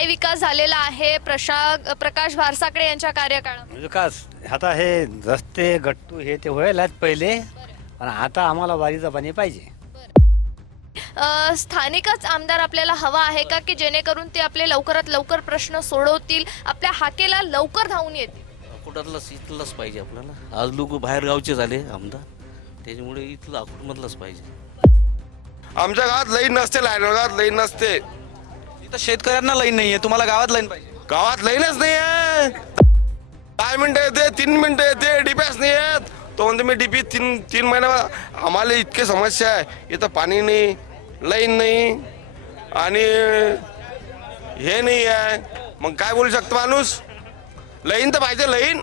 काय विकास झालेला आहे प्रकाश भारसाकडे यांच्या कार्यकाळात? विकास आता हे रस्ते गट्टू हे ते व्हायलाच पहिले, पण आता आम्हाला वारीचं पाणी पाहिजे. स्थानिकच आमदार आपल्याला हवा आहे का की जेणेकरून ते आपले लवकरात लवकर प्रश्न सोडवतील, आपल्या हाकेला लवकर धावून येतील? अकोटातलाच इथलाच पाहिजे आपल्याला. आज लोक बाहेर गावचे झाले आमदार, त्याच्यामुळे इथलं अकोटमधलाच पाहिजे. आमच्या गावात लाईन नसते, गावात लाईन नसते. इथं शेतकऱ्यांना लाईन नाहीये, तुम्हाला गावात लाईन पाहिजे. गावात लाईनच नाही आहे. 5 मिनिटं येते, 3 मिनिटं येते, डीपीएस नाही येत. तो म्हणते मी डीपी तीन महिन्या. आम्हाला इतके समस्या आहे, इथं पाणी नाही, लाईन नाही आणि हे नाही आहे. मग काय बोलू शकतो माणूस? लाईन तर पाहिजे, लाईन.